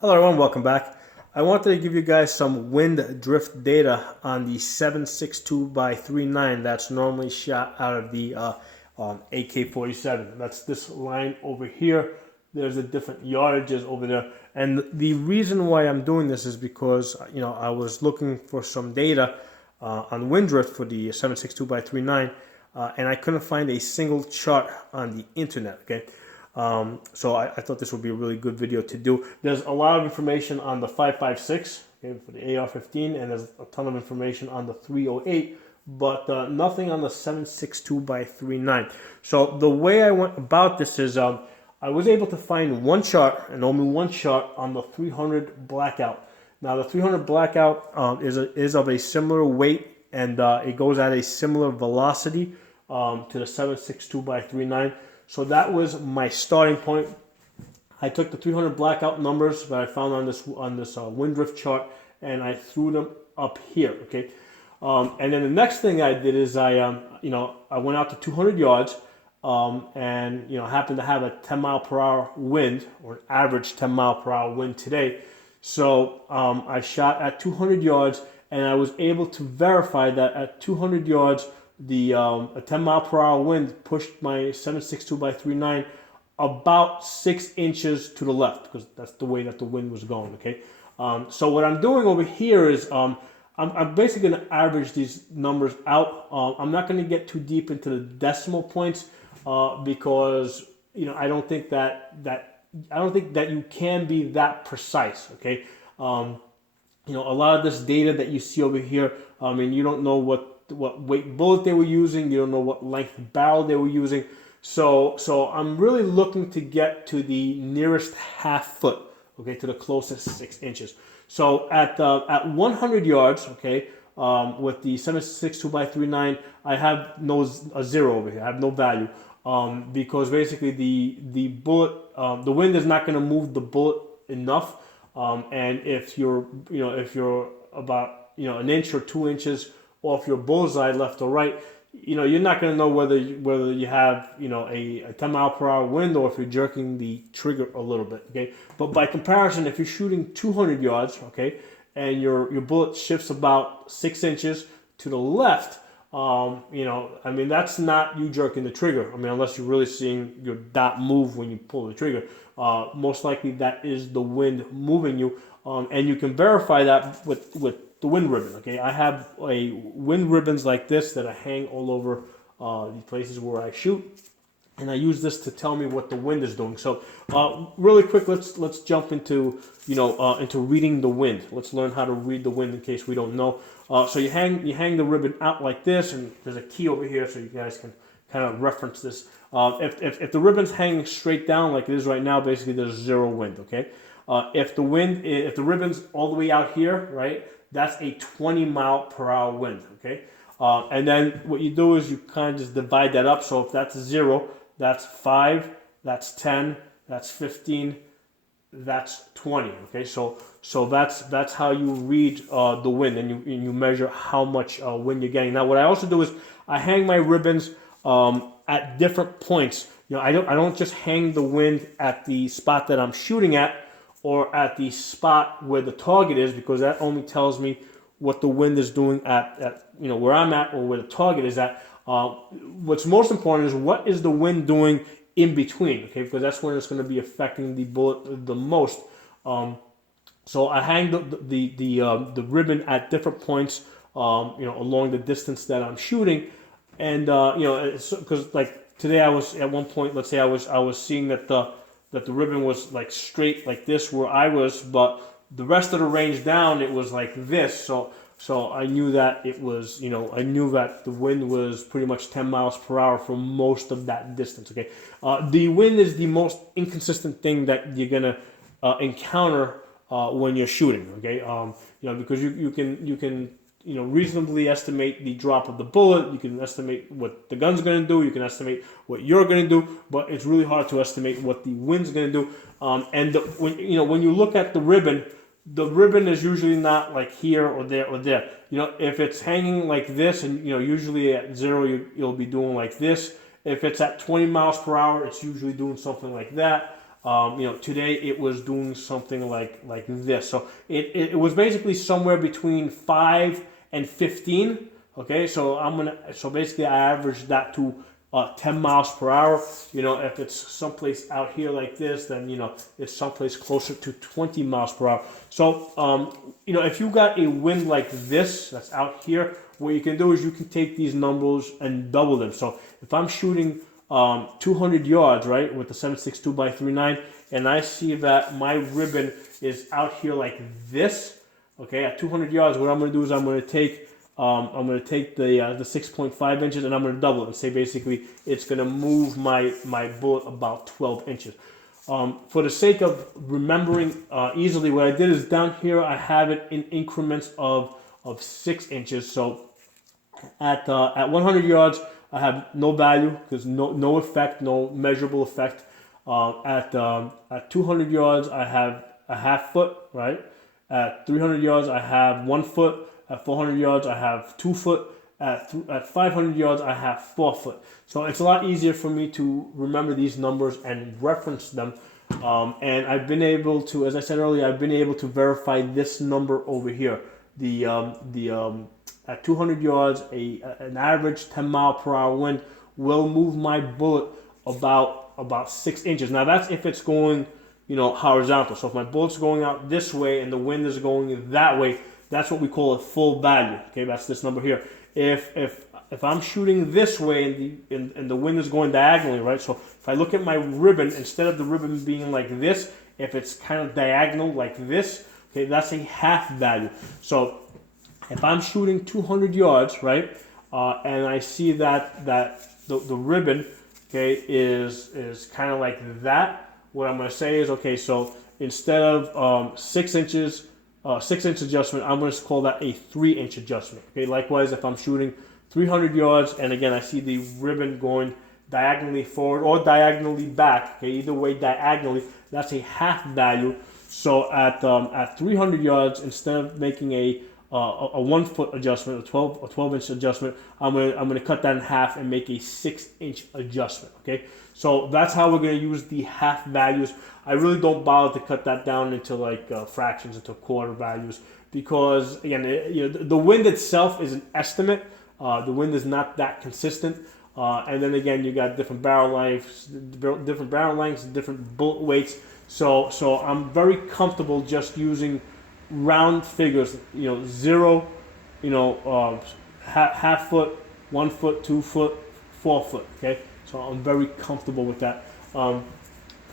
Hello everyone, welcome back. I wanted to give you guys some wind drift data on the 7.62 by 3.9 that's normally shot out of the AK-47. That's this line over here. There's the different yardages over there. And the reason why I'm doing this is because, I was looking for some data on wind drift for the 7.62 by 3.9 and I couldn't find a single chart on the internet, okay? So I thought this would be a really good video to do. There's a lot of information on the 5.56, okay, for the AR-15, and there's a ton of information on the 308, but nothing on the 7.62 by 3.9. So the way I went about this is I was able to find one chart, and only one chart, on the 300 blackout. Now the 300 blackout is of a similar weight, and it goes at a similar velocity to the 7.62 by 3.9. So that was my starting point. I took the 300 blackout numbers that I found on this wind drift chart, and I threw them up here. Okay, and then the next thing I did is I went out to 200 yards, and happened to have a 10 mile per hour wind, or an average 10 mile per hour wind today. So I shot at 200 yards, and I was able to verify that at 200 yards a 10 mile per hour wind pushed my 7.62 by 3.9 about 6 inches to the left, because that's the way that the wind was going. Okay, so what I'm doing over here is I'm basically going to average these numbers out. I'm not going to get too deep into the decimal points because I don't think that you can be that precise. Okay, a lot of this data that you see over here, you don't know what weight bullet they were using. You don't know what length barrel they were using. So I'm really looking to get to the nearest half foot, okay, to the closest 6 inches. So at 100 yards, okay, with the 7.62 by 3.9, I have a zero over here. I have no value because basically the bullet, the wind is not going to move the bullet enough. And if you're about an inch or 2 inches off your bullseye, left or right, you're not going to know whether you have a 10 mile per hour wind, or if you're jerking the trigger a little bit. Okay, but by comparison, if you're shooting 200 yards, okay, and your bullet shifts about 6 inches to the left, that's not you jerking the trigger. Unless you're really seeing your dot move when you pull the trigger, most likely that is the wind moving you, and you can verify that with the wind ribbon. Okay, I have a wind ribbons like this that I hang all over the places where I shoot, and I use this to tell me what the wind is doing. So really quick, let's jump into into reading the wind. Let's learn how to read the wind in case we don't know. So you hang the ribbon out like this, and there's a key over here so you guys can kind of reference this. If the ribbon's hanging straight down like it is right now, basically there's zero wind. Okay, if the ribbon's all the way out here, right, that's a 20 mile per hour wind. Okay, and then what you do is you kind of just divide that up. So if that's 0, that's 5, that's 10, that's 15, that's 20. Okay, so that's how you read the wind, and you measure how much wind you're getting. Now what I also do is I hang my ribbons at different points. I don't just hang the wind at the spot that I'm shooting at, or at the spot where the target is, because that only tells me what the wind is doing at where I'm at, or where the target is at. What's most important is what is the wind doing in between, okay? Because that's when it's going to be affecting the bullet the most. So I hang the ribbon at different points, along the distance that I'm shooting, and because like today I was at one point, let's say I was seeing that the ribbon was like straight like this where I was, but the rest of the range down it was like this. So I knew that it was, I knew that the wind was pretty much 10 miles per hour for most of that distance. Okay, the wind is the most inconsistent thing that you're gonna encounter when you're shooting. Okay, because you can reasonably estimate the drop of the bullet. You can estimate what the gun's going to do. You can estimate what you're going to do, but it's really hard to estimate what the wind's going to do. When you look at the ribbon is usually not like here or there or there. If it's hanging like this, and usually at 0 you'll be doing like this. If it's at 20 miles per hour, it's usually doing something like that. Today it was doing something like this. So it was basically somewhere between 5 and 15. Okay, so basically I averaged that to 10 miles per hour. If it's someplace out here like this, then it's someplace closer to 20 miles per hour. So if you got a wind like this that's out here, what you can do is you can take these numbers and double them. So if I'm shooting 200 yards, right, with the 7.62 by 3.9, and I see that my ribbon is out here like this, okay, at 200 yards, what I'm going to do is I'm going to take the 6.5 inches and I'm going to double it and say basically it's going to move my bullet about 12 inches. For the sake of remembering easily, what I did is down here I have it in increments of 6 inches. So at 100 yards, I have no value because no effect, no measurable effect. At 200 yards, I have a half foot, right? At 300 yards, I have 1 foot. At 400 yards, I have 2 foot. At 500 yards, I have 4 foot. So it's a lot easier for me to remember these numbers and reference them. And I've been able to, as I said earlier, I've been able to verify this number over here. At 200 yards, an average 10 mile per hour wind will move my bullet about 6 inches. Now that's if it's going, horizontal. So if my bullet's going out this way and the wind is going that way, that's what we call a full value. Okay, that's this number here. If I'm shooting this way and the wind is going diagonally, right? So if I look at my ribbon, instead of the ribbon being like this, if it's kind of diagonal like this, okay, that's a half value. So if I'm shooting 200 yards, right, and I see that the ribbon, okay, is kind of like that, what I'm going to say is, okay, so instead of 6 inches, 6-inch adjustment, I'm going to call that a 3-inch adjustment. Okay, likewise, if I'm shooting 300 yards, and again, I see the ribbon going diagonally forward or diagonally back, okay, either way, diagonally, that's a half value. So at 300 yards, instead of making a 1 foot adjustment, a 12-inch adjustment, I'm gonna cut that in half and make a 6-inch adjustment. Okay, so that's how we're gonna use the half values. I really don't bother to cut that down into like fractions, into quarter values, because again, the wind itself is an estimate. The wind is not that consistent, and then again, you got different barrel lengths, different bullet weights. So I'm very comfortable just using round figures, 0, half foot, 1 foot, 2 foot, 4 foot. Okay, so I'm very comfortable with that.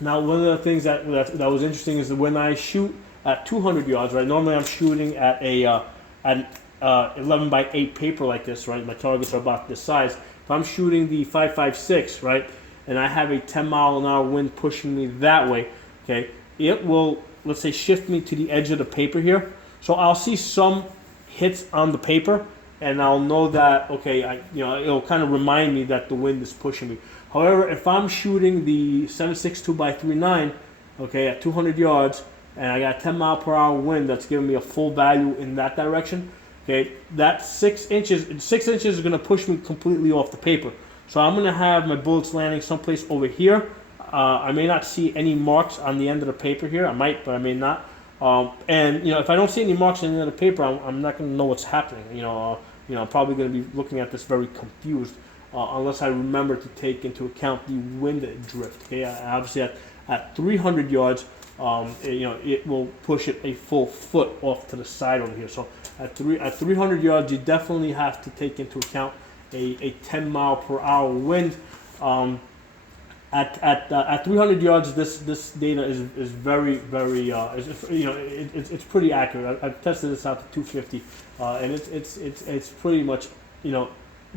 Now, one of the things that was interesting is that when I shoot at 200 yards, right? Normally I'm shooting at an 11 by 8 paper like this, right? My targets are about this size. If I'm shooting the 5.56, right, and I have a 10 mile an hour wind pushing me that way, okay, it will, let's say, shift me to the edge of the paper here. So I'll see some hits on the paper, and I'll know that, okay, it'll kind of remind me that the wind is pushing me. However, if I'm shooting the 7.62 by 3.9, okay, at 200 yards, and I got 10 mile per hour wind that's giving me a full value in that direction, okay, that 6 inches is going to push me completely off the paper. So I'm going to have my bullets landing someplace over here. I may not see any marks on the end of the paper here. I might, but I may not. And if I don't see any marks on the end of the paper, I'm not going to know what's happening. I'm probably going to be looking at this very confused, unless I remember to take into account the wind drift. Okay, obviously at 300 yards, it will push it a full foot off to the side over here. So at 300 yards, you definitely have to take into account a 10 mile per hour wind. At 300 yards, this data is very it's pretty accurate. I've tested this out to 250, and it's pretty much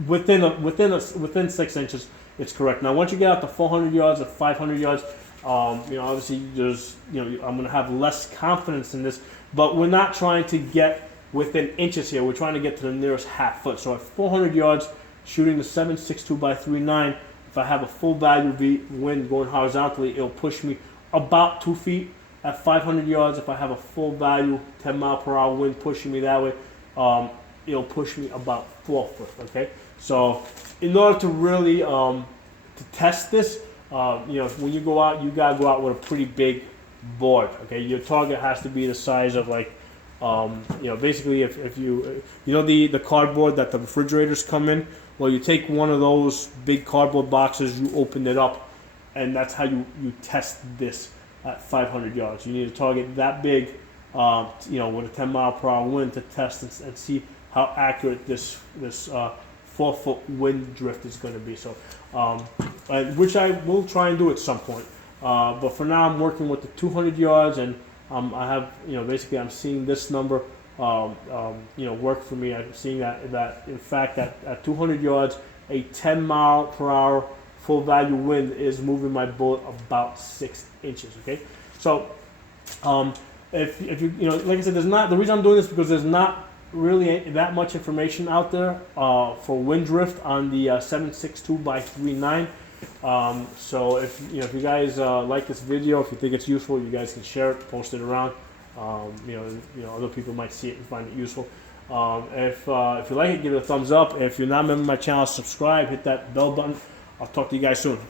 within 6 inches. It's correct. Now once you get out to 400 yards or 500 yards, obviously I'm going to have less confidence in this, but we're not trying to get within inches here. We're trying to get to the nearest half foot. So at 400 yards, shooting the 7.62 by 3.9. If I have a full value wind going horizontally, it'll push me about 2 feet. At 500 yards, if I have a full value 10 mile per hour wind pushing me that way, it'll push me about 4 foot. Okay, so in order to really to test this, you know, when you go out, you gotta go out with a pretty big board. Okay, your target has to be the size of like, you know, basically if you know the cardboard that the refrigerators come in. Well, you take one of those big cardboard boxes, you open it up, and that's how you test this at 500 yards. You need a target that big, you know, with a 10-mile-per-hour wind to test and see how accurate this 4-foot wind drift is going to be. So, which I will try and do at some point. But for now, I'm working with the 200 yards, and I have, you know, basically I'm seeing this number, you know, work for me. I'm seeing that in fact at 200 yards, a 10-mile-per-hour full value wind is moving my bullet about 6 inches. Okay, so if you know, like I said, there's not, the reason I'm doing this because there's not really that much information out there for wind drift on the 7.62 by 3.9. So if you guys like this video, if you think it's useful, you guys can share it, post it around. You know, other people might see it and find it useful. If you like it, give it a thumbs up. If you're not a member of my channel, subscribe, hit that bell button. I'll talk to you guys soon.